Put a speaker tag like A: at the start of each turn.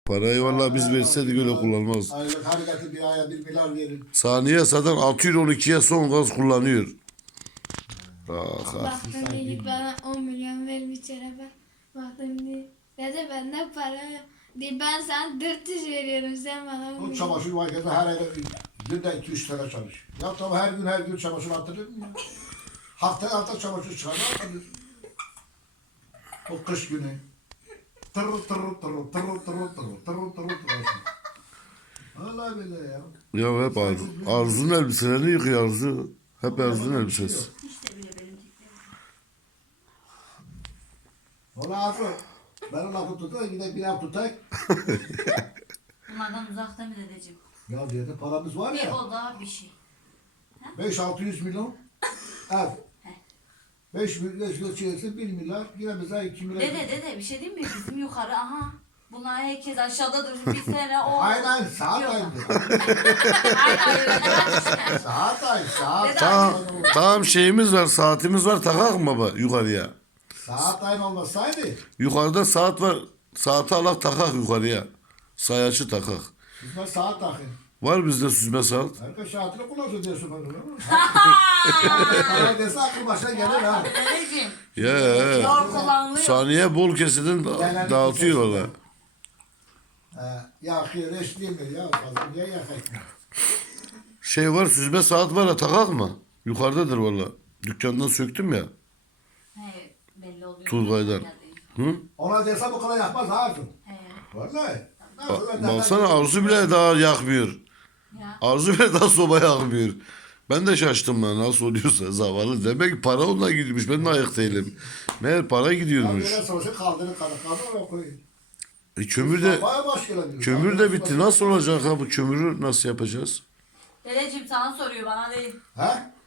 A: Parayı vallahi biz verseydik öyle kullanmaz.
B: Aylık hareketi bir aya 1 milyar verir.
A: Saniye zaten 612'ye son gaz kullanıyor. Ah, ah.
C: Baktım dedik bana 10 milyon vermiş araba. Baktım dedi bende para yok. Dedi ben sana 400 veriyorum sen bana 10
B: O
C: milyon.
B: çamaşır marketi her ay günde 2-3 tane çalış. Ya tabii her gün çamaşır attırır mı ya? Hafta çamaşır çıkar attırır. O kış günü. Tırır tırır tırır tırır tırır tırır tırır tırır tırır. Vallahi bile ya.
A: Ya hep Arzu'nun elbiselerini yıkıyor Arzu. Hep Arzu'nun elbisesi.
D: İşte bile benimkiler.
B: Valla Arzu. Ben lafı tutayım bir laf tutayım.
D: Bunlardan uzakta mı dedeciğim?
B: Ya dedi paramız var
D: Bir
B: ya.
D: o da bir şey.
B: 5-600 milyon ev. 5 milyon çeyresi 1 milyar. Yine bize 2 milyar.
D: Dede bir şey diyeyim mi? Bizim yukarı aha. Bunlar herkes aşağıda durur bir sene o.
B: Aynen saat
D: Yok.
B: aynı.
D: Aynen öyle. işte.
B: Saat aynı saat.
D: Neden?
A: Tamam şeyimiz var, saatimiz var, takak mı baba yukarıya?
B: Saat aynı olmasaydı.
A: Yukarıda saat var. Saati alak takak yukarıya. Sayaçı takak.
B: Sizler saat takın.
A: Var bizde süzme saat.
B: Herkes saatini kullanıyor diyorsun bana. Para dese aklı başına gelir ha.
D: Dedeciğim.
A: Ya
D: Zor kullanılıyor.
A: saniye bol keseden dağıtıyor valla.
B: Yakıyor, eşleyemiyor ya fazla. Niye yakayım?
A: Şey var, süzme saat var ya, takak mı? Yukarıdadır valla. Dükkandan söktüm ya.
D: He belli oluyor.
A: Turgay'dan. Hı?
B: Ona dese bu kadar yakmaz ha Arzu.
D: He.
B: Vallahi.
A: Baksana Arzu bile daha yakmıyor.
D: Ya.
A: Arzu bile daha soba yakmıyor. Ben de şaştım ben nasıl oluyorsa zavallı. Demek ki para onunla gidiyormuş. Ben de ayık değilim. Meğer para gidiyormuş.
B: Böyle sonuçta kaldırır oraya koyun. Baya baş gelen diyor.
A: Kömür de bitti. Nasıl olacak ha bu kömürü nasıl yapacağız?
D: Dedeciğim sana soruyor bana değil.
B: Ha?